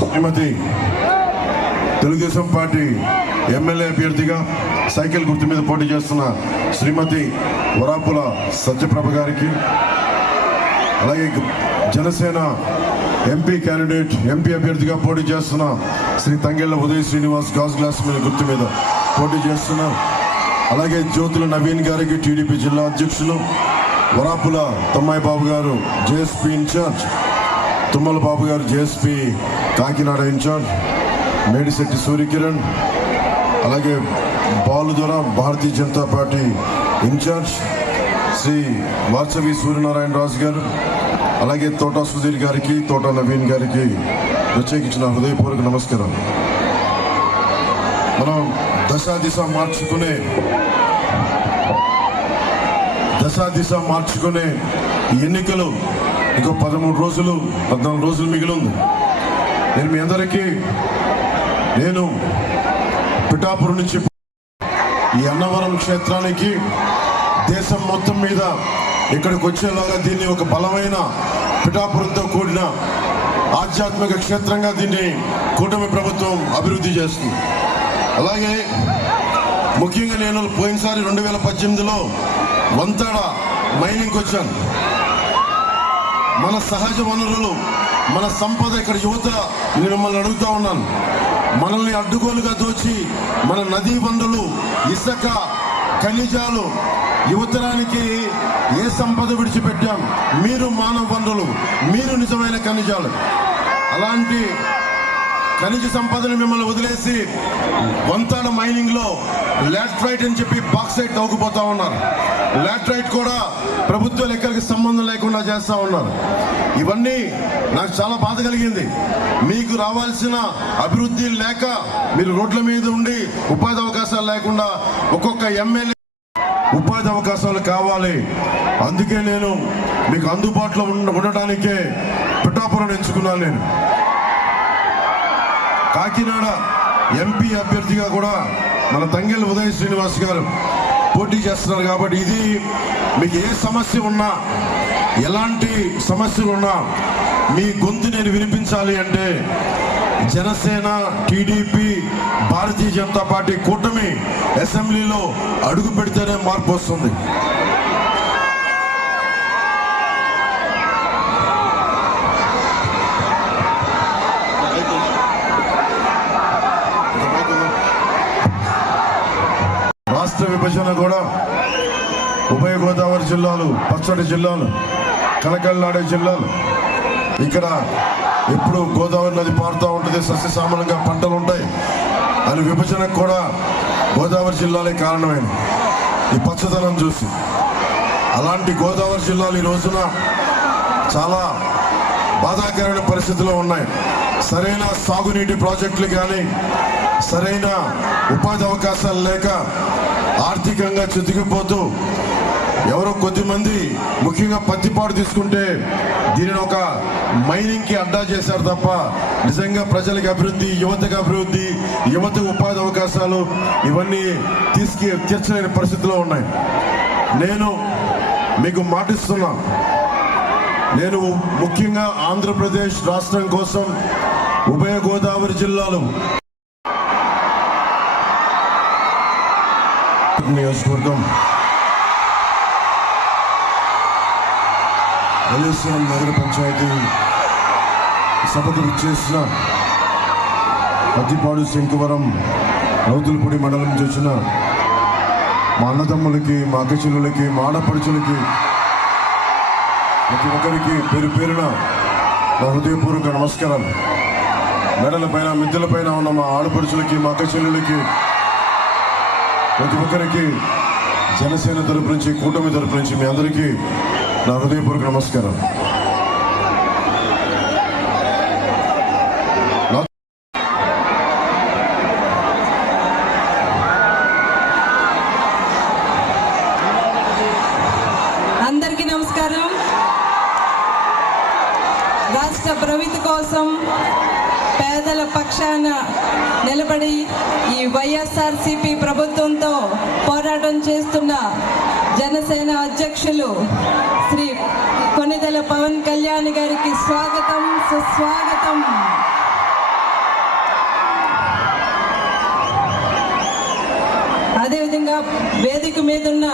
శ్రీమతి Telugu Desam party MLA అభ్యర్థిగా cycle గుర్తు మీద పోటీ చేస్తున్న శ్రీమతి వరాపుల సత్యప్రభ గారికి అలాగే జనసేన ఎంపీ క్యాండిడేట్ ఎంపీ అభ్యర్థిగా పోటీ చేస్తున్న శ్రీ తంగెళ్ళ ఉదయ్ శ్రీనివాస్ గాజ్ గ్లాస్ మీద గుర్తు మీద పోటీ చేస్తున్నారు అలాగే జ్యోతుల నవీన్ గారికి టీడీపీ జిల్లా అధ్యక్షులు వరాపుల తమ్మాయి బాబు garu JSP incharge Tummala Babu garu JSP Kakinada incharge Medisetti Suryakiran అలాగే బాలు ద్వారా భారతీయ జనతా పార్టీ ఇన్ఛార్జ్ శ్రీ వాసవి సూర్యనారాయణ రాజు గారు అలాగే తోట సుధీర్ గారికి తోట నవీన్ గారికి ప్రత్యేకించిన హృదయపూర్వక నమస్కారం మనం దశా దిశ మార్చుకునే దశా దిశ మార్చుకునే ఎన్నికలు ఇంకో పదమూడు రోజులు పద్నాలుగు రోజులు మిగిలి ఉంది. నేను మీ అందరికీ నేను పిఠాపురం నుంచి ఈ అన్నవరం క్షేత్రానికి దేశం మొత్తం మీద ఇక్కడికి వచ్చేలాగా దీన్ని ఒక బలమైన పిఠాపురంతో కూడిన ఆధ్యాత్మిక క్షేత్రంగా దీన్ని కూటమి ప్రభుత్వం అభివృద్ధి చేస్తుంది. అలాగే ముఖ్యంగా నేను పోయినసారి రెండు వేల పద్దెనిమిదిలో వంతాడ మైనింగ్కి వచ్చాను. మన సహజ వనరులు మన సంపద ఇక్కడ యువత నేను మిమ్మల్ని అడుగుతా ఉన్నాను. మనల్ని అడ్డుగోలుగా దోచి మన నదీ వనరులు ఇసుక ఖనిజాలు యువతరానికి ఏ సంపద విడిచిపెట్టాం? మీరు మానవ వనరులు మీరు నిజమైన ఖనిజాలు. అలాంటి ఖనిజ సంపదను మిమ్మల్ని వదిలేసి వంతాడ మైనింగ్లో లెఫ్ట్ రైట్ అని చెప్పి బాక్సైట్ తవ్వుకుపోతా ఉన్నారు. లాట్రైట్ కూడా ప్రభుత్వ లెక్కలకి సంబంధం లేకుండా చేస్తూ ఉన్నారు. ఇవన్నీ నాకు చాలా బాధ కలిగింది. మీకు రావాల్సిన అభివృద్ధి లేక మీరు రోడ్ల మీద ఉండి ఉపాధి అవకాశాలు లేకుండా ఒక్కొక్క ఎమ్మెల్యే ఉపాధి అవకాశాలు కావాలి. అందుకే నేను మీకు అందుబాటులో ఉండటానికే పిఠాపురం ఎంచుకున్నాను నేను. కాకినాడ ఎంపీ అభ్యర్థిగా కూడా మన తంగెల్ ఉదయ శ్రీనివాస్ గారు పోటీ చేస్తున్నారు కాబట్టి ఇది మీకు ఏ సమస్య ఉన్నా ఎలాంటి సమస్యలు ఉన్నా మీ గొంతు నేను వినిపించాలి అంటే జనసేన టీడీపీ భారతీయ జనతా పార్టీ కూటమి అసెంబ్లీలో అడుగు పెడితేనే మార్పు వస్తుంది. విభజన కూడా ఉభయ గోదావరి జిల్లాలు పచ్చడి జిల్లాలు కలకల్లాడే జిల్లాలు. ఇక్కడ ఎప్పుడు గోదావరి నది పారుతూ ఉంటుంది సస్యశ్యామలంగా పంటలు ఉంటాయి. అని విభజనకు కూడా గోదావరి జిల్లాలే కారణమైంది ఈ పచ్చదనం చూసి. అలాంటి గోదావరి జిల్లాలు ఈ రోజున చాలా బాధాకరమైన పరిస్థితిలో ఉన్నాయి. సరైన సాగునీటి ప్రాజెక్టులు కానీ సరైన ఉపాధి అవకాశాలు లేక ఆర్థికంగా చితికిపోతూ ఎవరో కొద్దిమంది ముఖ్యంగా పత్తిపాటు తీసుకుంటే దీనిని ఒక మైనింగ్కి అడ్డా చేశారు తప్ప నిజంగా ప్రజలకు అభివృద్ధి యువతకు అభివృద్ధి యువతకు ఉపాధి అవకాశాలు ఇవన్నీ తీసుకు తీర్చలేని పరిస్థితిలో ఉన్నాయి. నేను మీకు మాటిస్తున్నా నేను ముఖ్యంగా ఆంధ్రప్రదేశ్ రాష్ట్రం కోసం ఉభయ గోదావరి జిల్లాలో నియోజకవర్గం. మల్లేశ్వరం నగర పంచాయతీ సభకు విచ్చేసిన మద్దిపాడు శంకువరం రౌతులపూడి మండలం చేసిన మా అన్నదమ్ములకి మా అక్కచెల్లులకి మా ఆడపడుచులకి ప్రతి ఒక్కరికి పేరు పేరున నా హృదయపూర్వక నమస్కారాలు. మెడల పైన మిద్దెల పైన ఉన్న మా ఆడపడుచులకి మా అక్క చెల్లెలకి ప్రతి ఒక్కరికి జనసేన తరపు నుంచి కూటమి తరపు నుంచి మీ అందరికీ నా హృదయపూర్వక నమస్కారం. అందరికీ నమస్కారం. రాష్ట్ర ప్రవితి కోసం పేదల పక్షాన నిలబడి ఈ వైఎస్ఆర్సిపి ప్రభుత్వంతో పోరాటం చేస్తున్న జనసేన అధ్యక్షులు శ్రీ కొనిదల పవన్ కళ్యాణ్ గారికి స్వాగతం సుస్వాగతం. అదేవిధంగా వేదిక మీదున్న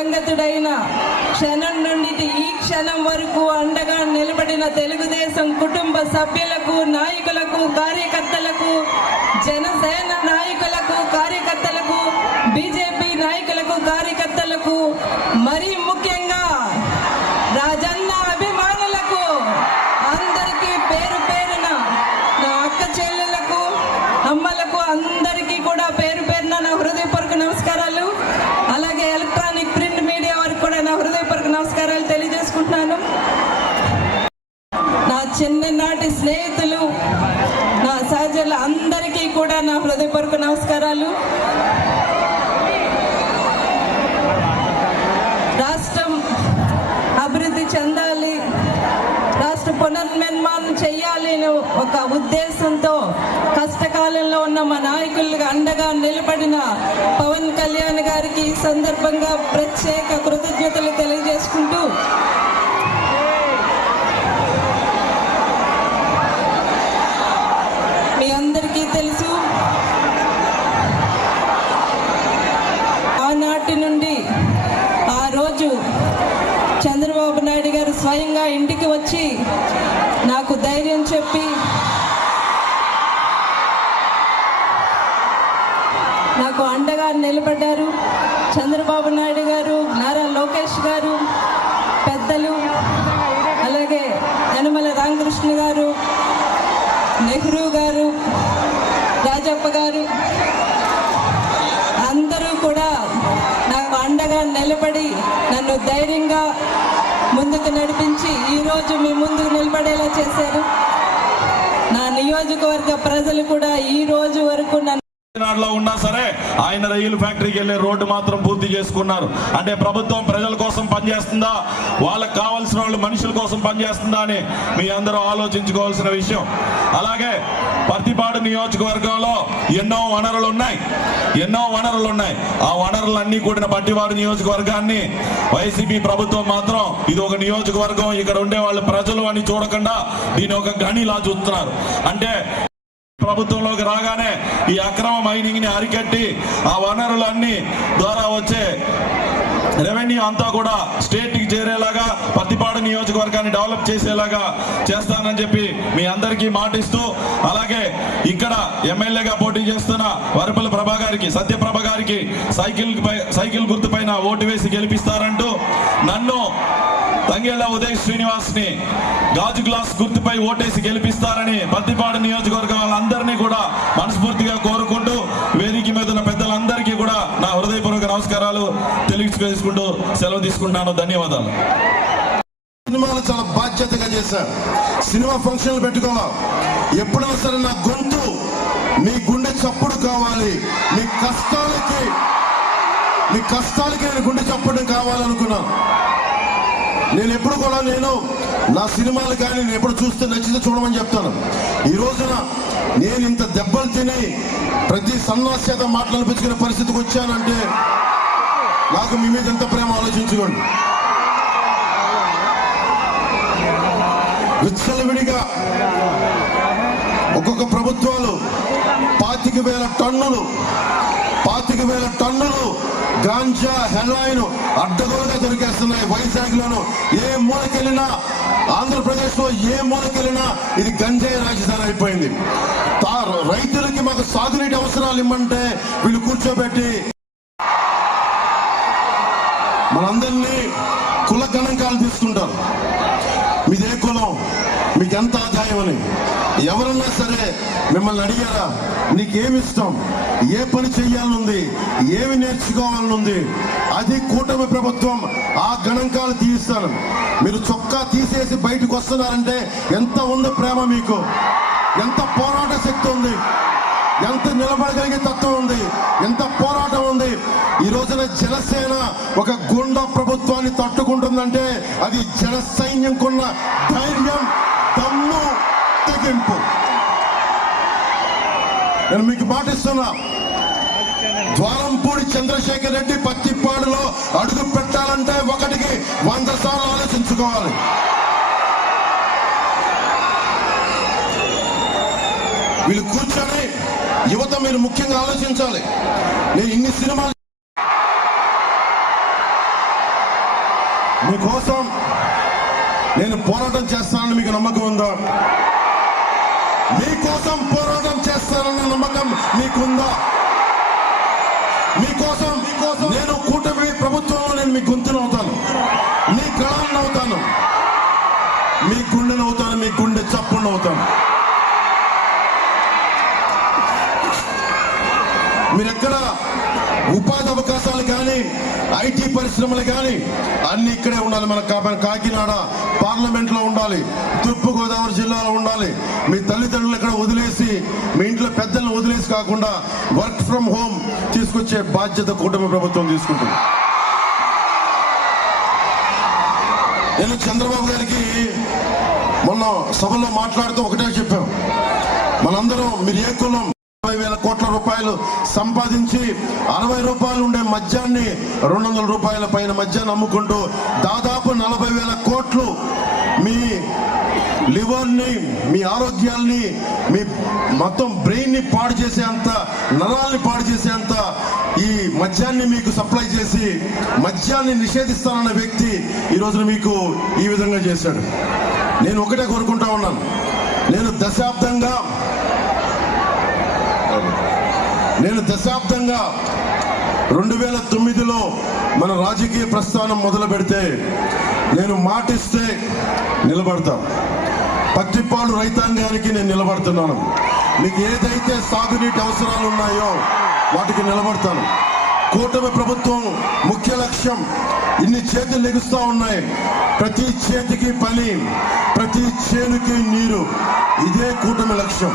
దివంగతుడైన క్షణం నుండి ఈ క్షణం వరకు అండగా నిలబడిన తెలుగుదేశం కుటుంబ సభ్యులకు నాయకులకు కార్యకర్తలకు జనసేన నాయకులకు కార్యకర్తలకు బీజేపీ నాయకులకు కార్యకర్తలకు మరీ ముఖ్యంగా స్నేహితులు నా సహచరులు అందరికీ కూడా నా హృదయపూర్వక నమస్కారాలు. రాష్ట్రం అభివృద్ధి చెందాలి రాష్ట్ర పునర్నిర్మాణం చేయాలి అనే ఒక ఉద్దేశంతో కష్టకాలంలో ఉన్న మా నాయకులకు అండగా నిలబడిన పవన్ కళ్యాణ్ గారికి ఈ సందర్భంగా ప్రత్యేక కృతజ్ఞతలు తెలియజేసుకుంటూ నాకు అండగా నిలబడ్డారు చంద్రబాబు నాయుడు గారు నారా లోకేష్ గారు పెద్దలు అలాగే యనమల రామకృష్ణ గారు నెహ్రూ గారు రాజప్ప గారు అందరూ కూడా నాకు అండగా నిలబడి నన్ను ధైర్యంగా ముందుకు నడిపించి ఈరోజు మీ ముందుకు నిలబడేలా చేశారు. నా నియోజకవర్గ ప్రజలు కూడా ఈ రోజు నన్ను ఉన్నా సరే ఆయన రైలు ఫ్యాక్టరీకి వెళ్ళే రోడ్డు మాత్రం పూర్తి చేసుకున్నారు. అంటే ప్రభుత్వం ప్రజల కోసం పనిచేస్తుందా? వాళ్ళకి కావాల్సిన వాళ్ళు మనుషుల కోసం పనిచేస్తుందా అని మీ అందరూ ఆలోచించుకోవాల్సిన విషయం. అలాగే పత్తిపాడు నియోజకవర్గంలో ఎన్నో వనరులు ఉన్నాయి. ఎన్నో వనరులు ఉన్నాయి. ఆ వనరులన్నీ కూడిన పట్టివాడు నియోజకవర్గాన్ని వైసీపీ ప్రభుత్వం మాత్రం ఇది ఒక నియోజకవర్గం ఇక్కడ ఉండే వాళ్ళు ప్రజలు అని చూడకుండా దీని ఒక గనిలా చూస్తున్నారు. అంటే ప్రభుత్వంలోకి రాగానే ఈ అక్రమ మైనింగ్ని అరికట్టి ఆ వనరులన్నీ ద్వారా వచ్చే రెవెన్యూ అంతా కూడా స్టేట్కి చేరేలాగా పత్తిపాడు నియోజకవర్గాన్ని డెవలప్ చేసేలాగా చేస్తానని చెప్పి మీ అందరికీ మాటిస్తూ అలాగే ఇక్కడ ఎమ్మెల్యేగా పోటీ చేస్తున్న వరపల్లి ప్రభా గారికి సత్యప్రభ గారికి సైకిల్ పై సైకిల్ గుర్తుపైన ఓటు వేసి గెలిపిస్తారంటూ నన్ను తంగేళ్ళ ఉదయ్ శ్రీనివాస్ని గాజు గ్లాస్ గుర్తుపై ఓటేసి గెలిపిస్తారని పత్తిపాడు నియోజకవర్గం వాళ్ళందరినీ కూడా మనస్ఫూర్తిగా కోరుకుంటూ వేదిక మీద ఉన్న పెద్దలందరికీ కూడా నా హృదయపూర్వక నమస్కారాలు తెలియజేసుకుంటూ సెలవు తీసుకుంటాను ధన్యవాదాలు. సినిమాలు చాలా బాధ్యతగా చేశారు. సినిమా ఫంక్షన్లు పెట్టుకున్నాం. ఎప్పుడైనా సరే నా గొంతు మీ గుండె చప్పుడు కావాలి. మీ కష్టాలకి మీ కష్టాలకి నేను గుండె చప్పుడు కావాలనుకున్నాను. నేను ఎప్పుడు కూడా నేను నా సినిమాలు కానీ నేను ఎప్పుడు చూస్తే నచ్చితే చూడమని చెప్తాను. ఈ రోజున నేను ఇంత దెబ్బలు తిని ప్రతి సన్నాసేత మాట్లాడిపించుకునే పరిస్థితికి వచ్చానంటే నాకు మీ మీద ఎంత ప్రేమ ఆలోచించుకోండి. విచ్చలవిడిగా ఒక్కొక్క ప్రభుత్వాలు పాతిక వేల టన్నులు పాతిక వేల టన్నులు గాంజా హెరాయిన్ అడ్డగోలుగా దొరికేస్తున్నాయి వైజాగ్ లోను ఏ మూలకెళ్ళినా ఆంధ్రప్రదేశ్లో ఏ మూలకెళ్ళినా ఇది గంజాయి రాజధాని అయిపోయింది. తా- రైతులకి మాకు సాగునీటి అవసరాలు ఇమ్మంటే వీళ్ళు కూర్చోబెట్టి మనందరినీ కుల గణాంకాలు తీసుకుంటారు మీదే కులం మీకు ఎంత ఆదాయం అని. ఎవరన్నా సరే మిమ్మల్ని అడిగారా? నీకేమిష్టం ఏ పని చేయాలనుంది ఏమి నేర్చుకోవాలనుంది అది కూటమి ప్రభుత్వం ఆ గణాంకాలు తీయిస్తాను మీరు చొక్కా తీసేసి బయటకు వస్తున్నారంటే ఎంత ఉంది ప్రేమ మీకు? ఎంత పోరాట శక్తి ఉంది? ఎంత నిలబడగలిగే తత్వం ఉంది? ఎంత పోరాటం ఉంది? ఈ రోజున జనసేన ఒక గుండా ప్రభుత్వాన్ని తట్టుకుంటుందంటే అది జన సైన్యంకున్న ధైర్యం దమ్ము తెగింపు. నేను మీకు పాటిస్తున్నా ద్వారంపూడి చంద్రశేఖర్ రెడ్డి పత్తిపాడులో అడుగు పెట్టాలంటే ఒకటికి వంద సార్లు ఆలోచించుకోవాలి. వీళ్ళు కూర్చొని యువత మీరు ముఖ్యంగా ఆలోచించాలి. నేను ఇన్ని సినిమాలు మీకోసం నేను పోరాటం చేస్తానని మీకు నమ్మకం ఉందా? మీకోసం పోరాటం చేస్తానన్న నమ్మకం మీకుందా? మీకోసం నేను కూటమి ప్రభుత్వంలో నేను మీ గొంతునవుతాను. మీ కళాన్ని అవుతాను మీ గుండెనవుతాను మీ గుండె చప్పుడునవుతాను మీరెక్కడ? ఉపాధి అవకాశాలు కానీ ఐటీ పరిశ్రమలు కానీ అన్ని ఇక్కడే ఉండాలి మన కాకినాడ పార్లమెంట్లో ఉండాలి తూర్పుగోదావరి జిల్లాలో ఉండాలి. మీ తల్లిదండ్రులు ఇక్కడ వదిలేసి మీ ఇంట్లో పెద్దలను వదిలేసి కాకుండా వర్క్ ఫ్రం హోమ్ తీసుకొచ్చే బాధ్యత కూటమి ప్రభుత్వం తీసుకుంటుంది. నేను చంద్రబాబు గారికి మొన్న సభలో మాట్లాడుతూ ఒకటే చెప్పాం. మనందరం మీరు ఏ కులం రూపాయలు సంపాదించి అరవై రూపాయలు ఉండే మద్యాన్ని రెండు వందల రూపాయల పైన మద్యాన్ని అమ్ముకుంటూ దాదాపు నలభై వేల కోట్లు మీ లివర్ని మీ ఆరోగ్యాల్ని మీ మొత్తం బ్రెయిన్ని పాడు చేసేంత నరాల్ని పాడు చేసేంత ఈ మద్యాన్ని మీకు సప్లై చేసి మద్యాన్ని నిషేధిస్తానన్న వ్యక్తి ఈ రోజున మీకు ఈ విధంగా చేశాడు. నేను ఒకటే కోరుకుంటా ఉన్నాను. నేను దశాబ్దంగా నేను దశాబ్దంగా రెండు వేల తొమ్మిదిలో మన రాజకీయ ప్రస్థానం మొదలు పెడితే నేను మాటిస్తే నిలబడతా. పత్తిపాడు రైతాంగానికి నేను నిలబడుతున్నాను. మీకు ఏదైతే సాగునీటి అవసరాలు ఉన్నాయో వాటికి నిలబడతాను. కూటమి ప్రభుత్వం ముఖ్య లక్ష్యం ఇన్ని చేతులు లెగుస్తా ఉన్నాయి. ప్రతి చేతికి పని ప్రతి చేనుకి నీరు. ఇదే కూటమి లక్ష్యం.